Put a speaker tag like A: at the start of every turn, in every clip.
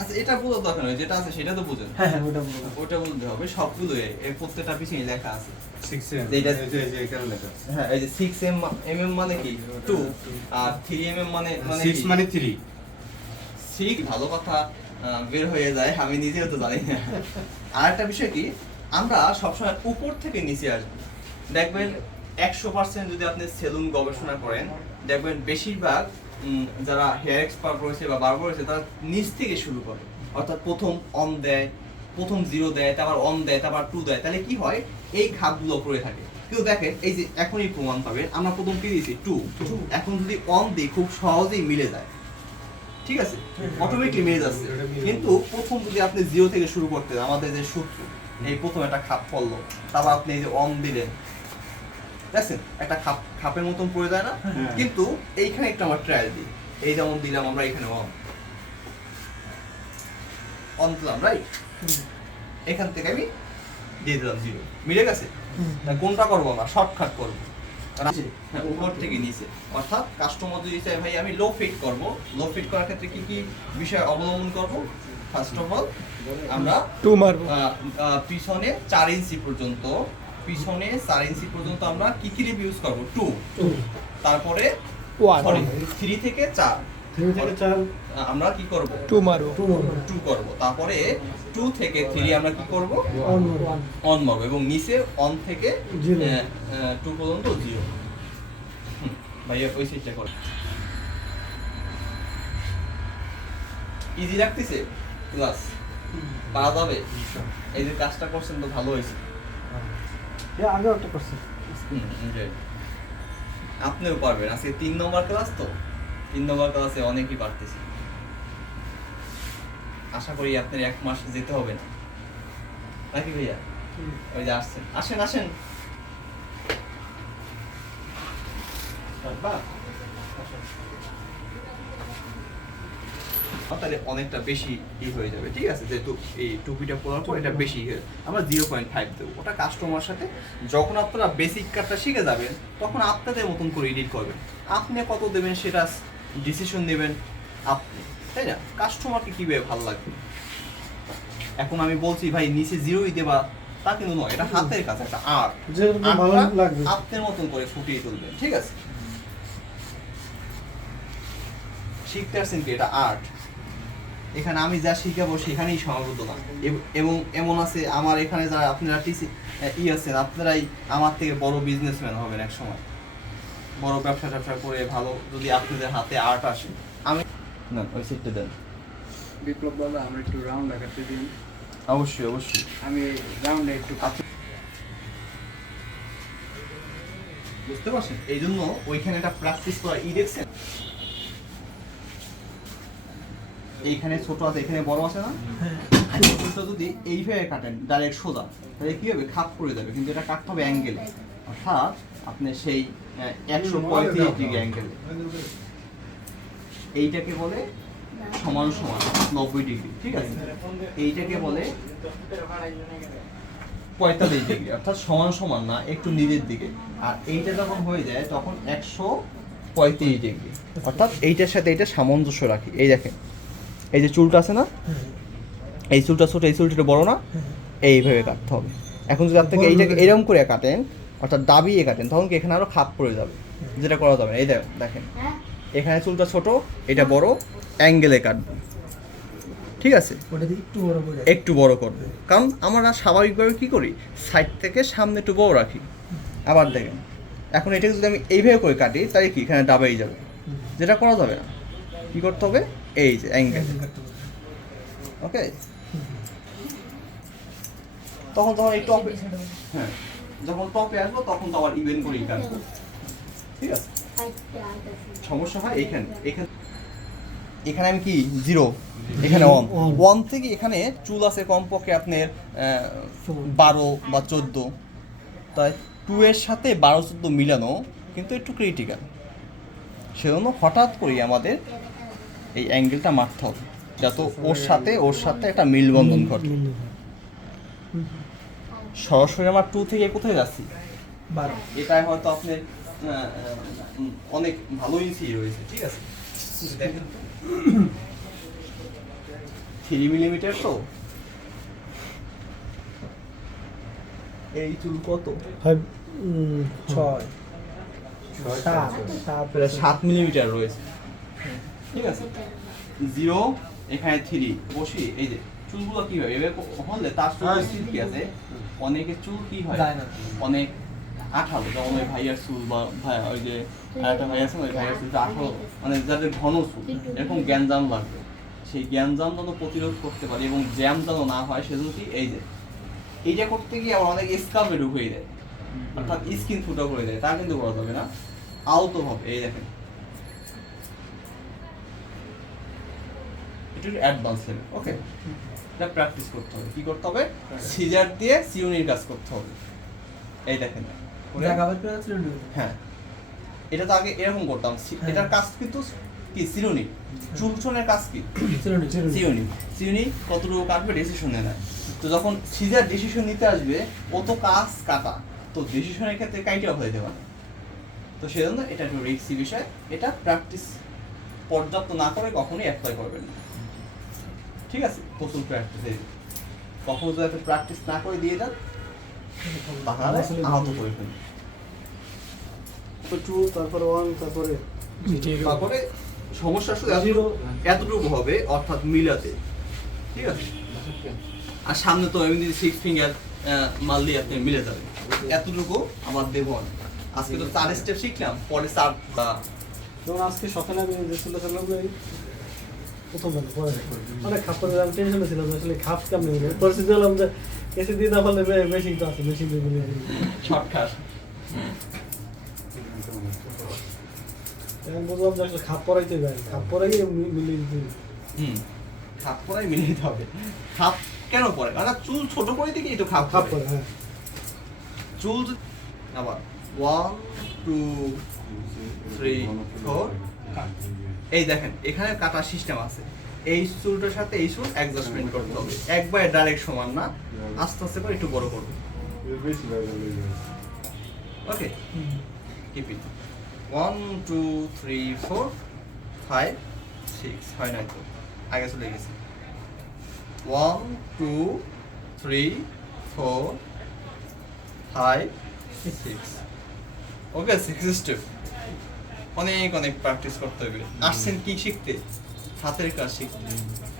A: আচ্ছা এটা বোঝার দরকার নয় যেটা আছে সেটা তো বুঝেন।
B: হ্যাঁ হ্যাঁ ওটা
A: ওটা বুঝতে হবে সবগুলো এর প্রত্যেকটা পিছনে লেখা আছে।
C: এই যে- এখানে লেখা।
A: হ্যাঁ এই যে মানে কি? আর মানে মানে
C: মানে
A: ভালো কথা আহ, বের হয়ে যায় আমি নিজেও তো জানি না। আর একটা বিষয় কি? আমরা সবসময় উপর থেকে নিচে আসব। দেখবেন একশো পার্সেন্ট যদি আপনি সেলুন গবেষণা করেন দেখবেন বেশিরভাগ যারা হেয়ার এক্সপার্ট রয়েছে বা বারবার রয়েছে তারা নিচ থেকে শুরু করে। অর্থাৎ প্রথম অন দেয় প্রথম জিরো দেয় তারপর অন দেয় তারপর টু দেয়। তাহলে কি হয়? এই খাপগুলো পড়ে থাকে। কিন্তু দেখেন এই যে এখনই প্রমাণ পাবেন আমরা প্রথম কি দিয়েছি? টু এখন যদি অন দিই খুব সহজেই মিলে যায়। ঠিক আছে? অটোমেটিকলি মিলে যাচ্ছে। কিন্তু প্রথম যদি আপনি জিরো থেকে শুরু করতে আমাদের যে সূত্র এই প্রথম একটা খাপ পড়ল তারপর আপনি এই যে অন দিলেন দেখছেন? একটা খাপ খাপের মতন পড়ে যায় না?
C: হ্যাঁ।
A: কিন্তু এইখানে একটু আমরা ট্রায়াল দিই। এই যেমন দিলাম আমরা এখানে অন। অন দিলাম রাইট এখান থেকে আমি দিয়ে দিলাম জিরো মিলে গেছে? কোনটা করব আমরা? শর্টকাট করব। উপর থেকে নিচে। অর্থাৎ কাস্টমার যদি চাই ভাই আমি লো ফিট করব। লো ফিট করার ক্ষেত্রে কি কি বিষয় অবলম্বন করব? ফার্স্ট অফ অল আমরা
B: টু মারবো।
A: পিছনে চার ইঞ্চি পর্যন্ত পিছনে চার ইঞ্চি পর্যন্ত আমরা কি কি রিপ ইউজ করব? টু তারপরে
B: ওয়ান
A: সরি থ্রি থেকে চার।
C: থ্রি থেকে চার।
A: আমরা কি করব?
B: টু মারবো
A: টু করব। তারপরে টু থেকে থ্রি আমরা কি করব?
B: ওয়ান
A: অন মারবো এবং নিচে অন থেকে. টু পর্যন্ত জিরো ভাইয়া ওই সাইডটা করো। ইজি লাগতেছে? ক্লাস পারা যাবে? এই যে কাজটা করছেন তো ভালো হয়েছে।
B: আগে একটা করছি।
A: আপনিও পারবেন। আজকে তিন নম্বর ক্লাস তো? তিন নম্বর ক্লাসে অনেকই পারতেছি। আশা করি আপনার এক মাস যেতে হবে না। নাকি ভাইয়া? ওই যে আসছেন। আসেন আসেন। তাহলে অনেকটা বেশি ই হয়ে যাবে ঠিক আছে? যেহেতু এই টুপিটা পরার পর এটা বেশি আমরা জিরো পয়েন্ট ফাইভ দেবো। ওটা কাস্টমার সাথে যখন আপনারা বেসিক কার্ডটা শিখে যাবেন তখন আপনাদের মতন করে এডিট করবেন। আপনি কত দেবেন সেটা ডিসিশন নেবেন আপনি তাই না? কাস্টমারকে কীভাবে ভালো লাগবে? এখন আমি বলছি ভাই নিচে জিরোই দেবা তা কিন্তু নয়। এটা হাতের কাছে একটা আর্ট। আপনার মতন করে ফুটিয়ে তুলবেন ঠিক আছে? শিখতে আসছেন কি? এটা আর্ট এখানে আমি যা শিখাবো সেখানেই সীমাবদ্ধ না এবং এমন আছে আমার এখানে যারা আপনারা টিসি ই আছেন আপনারাই আমার থেকে বড় বিজনেসম্যান হবেন এক সময়। বড় ব্যবসা ট্যাবসা করে ভালো যদি আপনাদের হাতে আর্ট আসে। আমি না ওই সিটটা দেন।
D: বিপ্লব বাবা আমরা একটু রাউন্ড দেখাতে দিন।
A: অবশ্যই অবশ্যই।
D: আমি রাউন্ডে একটু
A: আপনি বুঝতে পারছেন? এই জন্য ওইখানে একটা প্র্যাকটিস করা ই দেখছেন? এইখানে ছোট আছে এখানে বড় আছে না? তো যদি এইভাবে কাটেন ডাইরেক্ট সোজা তাহলে কি হবে? খাপ পড়ে যাবে কিন্তু এটা কাটতে হবে অ্যাঙ্গেলে অর্থাৎ আপনি সেই একশো পঁয়ত্রিশ ডিগ্রি অ্যাঙ্গেলে এইটাকে বলে সমান সমান নব্বই ডিগ্রি ঠিক আছে? এইটাকে বলে পঁয়তাল্লিশ ডিগ্রি অর্থাৎ সমান সমান না একটু নিজের দিকে। আর এইটা যখন হয়ে যায় তখন একশো পঁয়ত্রিশ ডিগ্রি অর্থাৎ এইটার সাথে এইটা সামঞ্জস্য রাখি। এই দেখেন এই যে চুলটা আছে না? এই চুলটা ছোট এই চুলটা বড় না? এইভাবে কাটতে হবে। এখন যদি আপনাকে এইটাকে এরকম করে কাটেন অর্থাৎ দাবিয়ে কাটেন তখন কি এখানে আরও খাপ পড়ে যাবে যেটা করা যাবে না। এই দেখেন দেখেন। এখানে চুলটা ছোট এটা বড় অ্যাঙ্গেলে কাটবে। ঠিক আছে?
B: একটু বড় করে
A: একটু বড় করবে। কারণ আমরা স্বাভাবিকভাবে কি করি? সাইড থেকে সামনে একটু বড় রাখি। আবার দেখেন এখন এটাকে যদি আমি এইভাবে করে কাটি তাহলে কি? এখানে ডাবাই যাবে। যেটা করা যাবে না। কি করতে হবে? এই যে অ্যাঙ্গেল ওকে তখন যখন এই টপে হ্যাঁ যখন টপে আসব তখন তো আবার ইভেন্ট করেই কাটবো ঠিক আছে? সমস্যা হয় এইখানে এখানে এখানে আমি কি? জিরো এখানে ওয়ান ওয়ান থেকে এখানে চুল আছে কমপক্ষে আপনার বারো বা চোদ্দ। তাই টু এর সাথে বারো চোদ্দ মিলানো কিন্তু একটু ক্রিটিক্যাল সেজন্য হঠাৎ করেই আমাদের এই অ্যাঙ্গেলটা মারতে হবে। যাতে ওর সাথে ওর সাথে একটা মিলবন্ধন ঘটে। সরাসরি আমার টু থেকে কোথায় যাচ্ছি? এটাই হয়তো আপনার অনেক ভালো ইঞ্চি রয়েছে। ঠিক আছে? দেখেন। থ্রি মিলিমিটার তো? এই চুল কত?
B: ছয়। সাত।
A: মিলিমিটার রয়েছে। ঠিক আছে? জিরো এখানে থ্রি বসি এই যে চুলগুলো কি হয়? এভাবে হলে তার চুল কি আছে। অনেকের চুল কি হয়? অনেক আঠালো যেমন ওই ভাইয়ার চুল বা ভাই ওই যে আরেকটা ভাই আছে ওই ভাইয়ার চুল আঠালো। মানে যাদের ঘন চুল এরকম জ্ঞানজাম লাগবে। সেই জ্ঞানজাম যেন প্রতিরোধ করতে পারে এবং জ্যাম যেন না হয় সেজন্য কি? এই যে এইটা করতে গিয়ে আবার অনেক স্কাল্পে ঢুকিয়ে দেয়। অর্থাৎ স্কিন ফুটো করে দেয়। তা কিন্তু করা যাবে না। আলতো হবে এই দেখেন। একটু অ্যাডভান্স লেভেল ওকে এটা প্র্যাকটিস করতে হবে। কি করতে হবে? সিজার দিয়ে সিউনির কাজ করতে হবে। এই দেখেন। হ্যাঁ। এটা তো আগে এরকম করতাম।
B: হ্যাঁ।
A: এটার কাজ কিন্তু কি? সিরুনি চুলছনের কাজ কি? সিউনি সিউনি কতটুকু কাটবে? ডিসিশন নেয় তো যখন সিজার ডিসিশন নিতে আসবে ও তো কাজ কাটা। তো ডিসিশনের ক্ষেত্রে কাইটা হয়ে যাবে। তো সেজন্য এটা একটু রিস্কি বিষয়। এটা প্র্যাকটিস পর্যাপ্ত না করে কখনোই অ্যাপ্লাই করবেন না। ঠিক আছে প্রচুর প্র্যাকটিস কখনো যদি একটা প্র্যাকটিস না করে দিয়ে দেন তাহলে আহত করে ফেলবে
C: টু তারপরে ওয়ান তারপরে
A: তারপরে সমস্যা শুধু এত- এতটুকু হবে অর্থাৎ মিলাতে। ঠিক আছে? আর সামনে তো এমনি সিক্স ফিঙ্গার মারলেই আপনি মিলে যাবে এতটুকু আমার দেবো না আজকে তো চার স্টেপ শিখলাম পরে চার বা
C: যেমন আজকে সকালে আমি যে চলে অনেক খাপ করে ছিলাম আসলে খাপ কেমন নেবে যে এসে দিয়ে না পারলে মেশিন তো আছে মেশিন দিয়ে মিলিয়ে দিই
A: শর্টকাট
C: বুঝলাম যে আসলে খাপ পরাইতে যায় খাপ পরাই মিলিয়ে দিতে
A: হুম খাপ পরাই মিলে দিতে হবে খাপ কেন পরে কারণ চুল ছোট করে দিকেই তো খাপ
C: খাপ পরে হ্যাঁ
A: চুল আবার ওয়ান টু থ্রি ফোর এই দেখেন এখানে কাটা সিস্টেম আছে। এই চুলটার সাথে এই চুল অ্যাডজাস্টমেন্ট করতে হবে। একবারে ডাইরেক্ট সমান না। আস্তে আস্তে করে একটু বড় করবে। Okay keep it one two three four five six হয় নাই তো আগে চলে গেছে। One two three four five six okay six step অনেক অনেক প্র্যাকটিস করতে হবে। আসছেন কি শিখতে? হাতের কাজ শিখতে।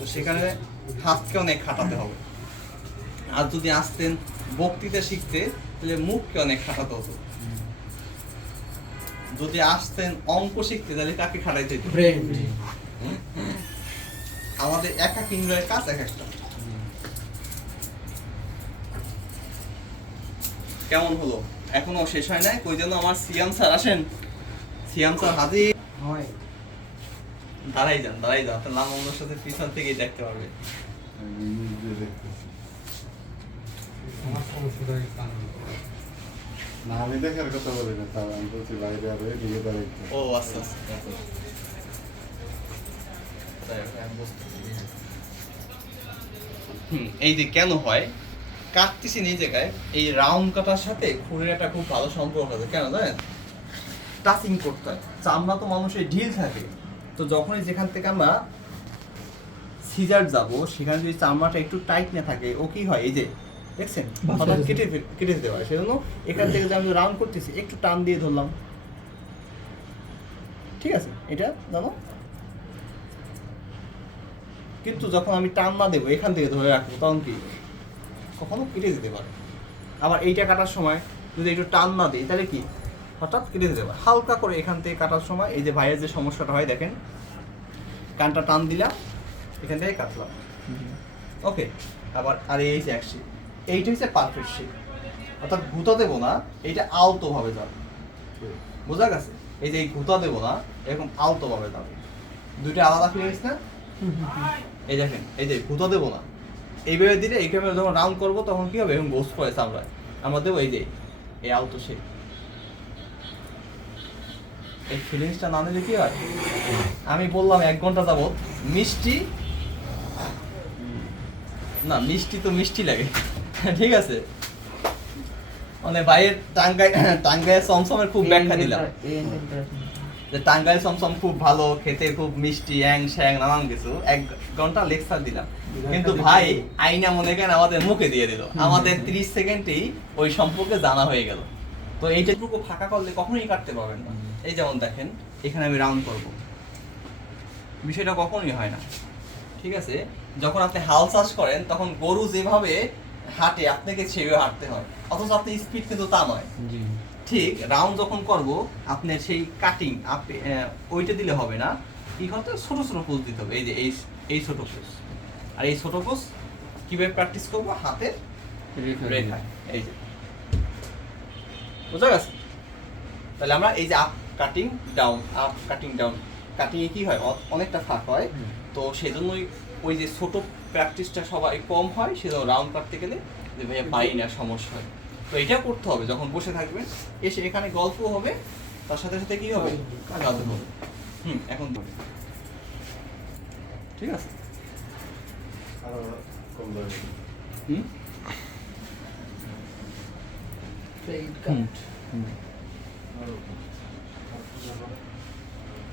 A: তো সেখানে হাতকে অনেক খাটাতে হবে। আর যদি আসতেন বক্তৃতা শিখতে তাহলে মুখকে অনেক খাটাতে হতো। যদি আসতেন অঙ্ক শিখতে তাহলে কাকে খাটাইতে হতো আমাদের এক এক ইন্দ্রের কাজ এক একটা। কেমন হলো? এখনও শেষ হয় নাই? কই যেন আমার সিয়াম স্যার আসেন। সিয়াম স্যার হাজির।
B: হয়।
A: দাঁড়াই যান দাঁড়াই যান। আপনার সাথে পিছন থেকেই দেখতে পারবে।
C: না আমি দেখার কথা বলি না তাও আমি বলছি বাইরে আর এদিকে দাঁড়াই
A: ও আচ্ছা আচ্ছা। হুম এই যে কেন হয়? কাটতেছি এই জায়গায় এই রাউন্ড কাটার সাথে একটা খুব ভালো সম্পর্ক আছে কেন জানেন? টাচিং করতে হয়। চামড়া তো মানুষের ঢিল থাকে। তো যখনই যেখান থেকে আমরা সিজার যাব সেখানে যদি চামড়াটা একটু টাইট না থাকে ও কি হয়? এই যে দেখছেন? হঠাৎ কেটে কেটে দিতে পারে সেজন্য এখান থেকে যে আমি রাউন্ড করতেছি একটু টান দিয়ে ধরলাম। ঠিক আছে? এটা জানো? কিন্তু যখন আমি টান না দেবো এখান থেকে ধরে রাখব তখন কি? কখনো কেটে দিতে পারে। আবার এইটা কাটার সময় যদি একটু টান না দিই তাহলে কি? হঠাৎ কেটে পারে। হালকা করে এখান থেকে কাটার সময় এই যে ভাইয়ের যে সমস্যাটা হয়, দেখেন, কানটা টান দিলাম, এখান থেকে কাটলাম। ওকে, আবার আর এই যে এক sheet। এইটা হচ্ছে পারফেক্ট শেপ অর্থাৎ গুঁতো দেবো না, এইটা আলতো ভাবে যাবে। বোঝা গেছে? এই যে এই গুঁতা দেবো না, এরকম আলতো ভাবে যাবে। দুইটা আলাদা ফিলিংস না? এই দেখেন, এই যে গুঁতো দেবো না। এইভাবে দিলে এই ক্যামেরা যখন রাউন্ড করব, তখন কি হবে? এরকম গোস করে চামড়ায় আমরা দেবো এই যে, এই আলতো শেপ এই ফিলিংসটা না নিলে কি হয়? আমি বললাম এক ঘণ্টা যাবত মিষ্টি না মিষ্টি তো মিষ্টি লাগে। ঠিক আছে? মানে ভাইয়ের টাঙ্গায় টাঙ্গায় সমসমের খুব ব্যাখ্যা দিলাম। যে টাঙ্গাইল খুব ভালো খেতে খুব মিষ্টি অ্যাং শ্যাং নানান কিছু। এক ঘণ্টা লেকচার দিলাম। কিন্তু ভাই আইনা মনে করেন আমাদের মুখে দিয়ে দিল। আমাদের তিরিশ সেকেন্ডেই ওই সম্পর্কে জানা হয়ে গেল। তো এইটাটুকু ফাঁকা করলে কখনোই কাটতে পারবেন না। এই যেমন দেখেন এখানে আমি রাউন্ড করব। বিষয়টা কখনোই হয় না। ঠিক আছে? যখন আপনি হাল চাষ করেন তখন গরু যেভাবে হাঁটে আপনাকে সেভাবে হাঁটতে হয়। অথচ আপনি স্পিড কিন্তু তা নয়।
E: জি।
A: ঠিক রাউন্ড যখন করব আপনার সেই কাটিং আপনি ওইটা দিলে হবে না। কি হতে ছোট ছোট পোজ দিতে হবে। এই যে এই এই ছোট পোজ আর এই ছোট পোজ কীভাবে প্র্যাকটিস করব? হাতের রেখায়। এই যে বুঝা গেছে? তাহলে আমরা এই যে up cutting down up cutting down cutting এ কি হয়? অনেকটা ফাঁক হয়। তো সেই জন্যই ওই যে ছোট প্র্যাকটিসটা সবাই কম হয় সেজন্য রাউন্ড কাটতে গেলে যে ভাইয়া পাই না সমস্যা হয়। তো এটা করতে হবে যখন বসে থাকবেন এসে এখানে গল্প হবে তার সাথে সাথে কি হবে? কাজ হবে। হুম এখন ধরে ঠিক আছে? হুম?
B: Fade
E: হুম
B: cut.
E: হুম